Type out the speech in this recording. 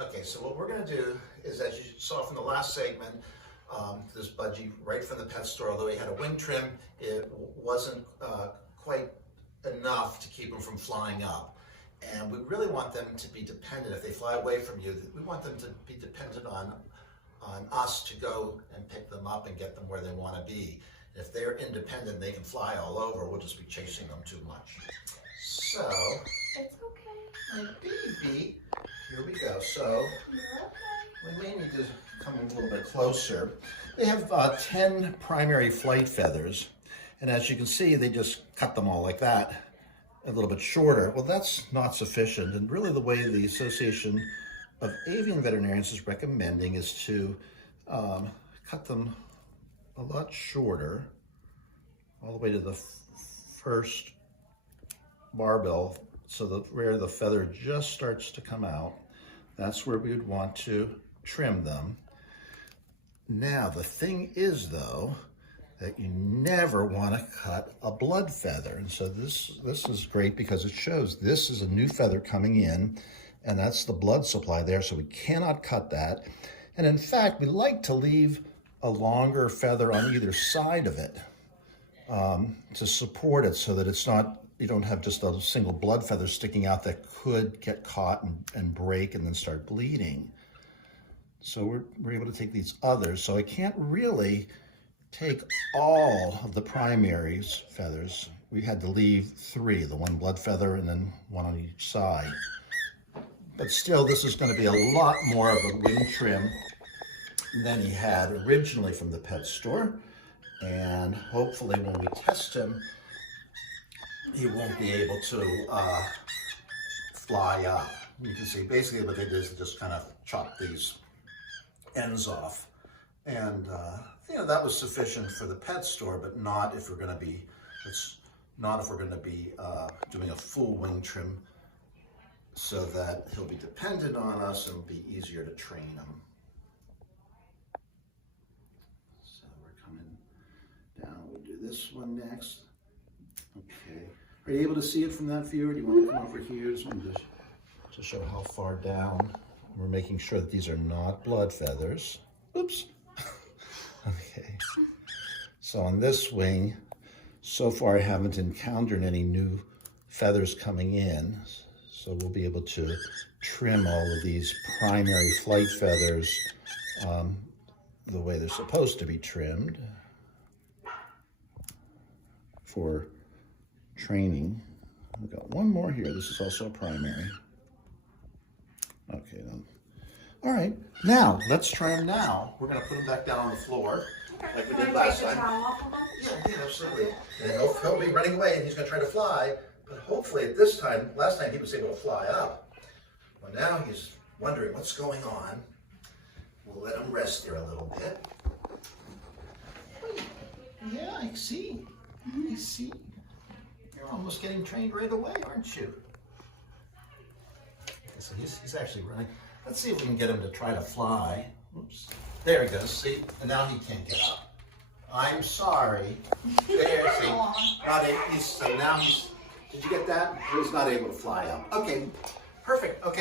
Okay, so what we're going to do is, as you saw from the last segment, this budgie right from the pet store, although he had a wing trim, it wasn't quite enough to keep him from flying up. And we really want them to be dependent. If they fly away from you, we want them to be dependent on us to go and pick them up and get them where they want to be. If they're independent, they can fly all over. We'll just be chasing them too much. So, It's okay. my baby, here we go. So, You're okay. we may need to come a little bit closer. They have 10 primary flight feathers, and as you can see, they just cut them all like that, a little bit shorter. Well, that's not sufficient, and really the way the Association of Avian Veterinarians is recommending is to cut them a lot shorter, all the way to the first barbell, so that where the feather just starts to come out, that's where we would want to trim them. Now, the thing is, though, that you never want to cut a blood feather. And so this is great because it shows this is a new feather coming in, and that's the blood supply there, so we cannot cut that. And in fact, we like to leave a longer feather on either side of it to support it, so that it's not, you don't have just a single blood feather sticking out that could get caught and break and then start bleeding. So we're able to take these others. So I can't really take all of the primaries feathers. We had to leave 3, the one blood feather and then one on each side. But still, this is going to be a lot more of a wing trim than he had originally from the pet store. And hopefully when we test him, he won't be able to fly up. You can see basically what they did is just kind of chop these ends off. And you know, that was sufficient for the pet store, but not if we're going to be, doing a full wing trim, so that he'll be dependent on us and it'll be easier to train him. So we're coming down. We'll do this one next. Okay. Are you able to see it from that view, or do you want to come over here? Just want to show how far down. We're making sure that these are not blood feathers. Oops. Okay. So on this wing, so far I haven't encountered any new feathers coming in. So we'll be able to trim all of these primary flight feathers the way they're supposed to be trimmed for training. We've got one more here. This is also a primary. Okay, then. All right, now let's try him now. We're gonna put him back down on the floor like we did last time. Yeah, absolutely. And he'll be running away and he's gonna try to fly, but hopefully at this time, last time he was able to fly up. Well, now he's wondering what's going on. We'll let him rest there a little bit. Yeah, I see. I see. You're almost getting trained right away, aren't you? Okay, so he's actually running. Let's see if we can get him to try to fly. Oops. There he goes, see? And now he can't get up. I'm sorry. There, see? So now did you get that? He's not able to fly up. Okay, perfect. Okay.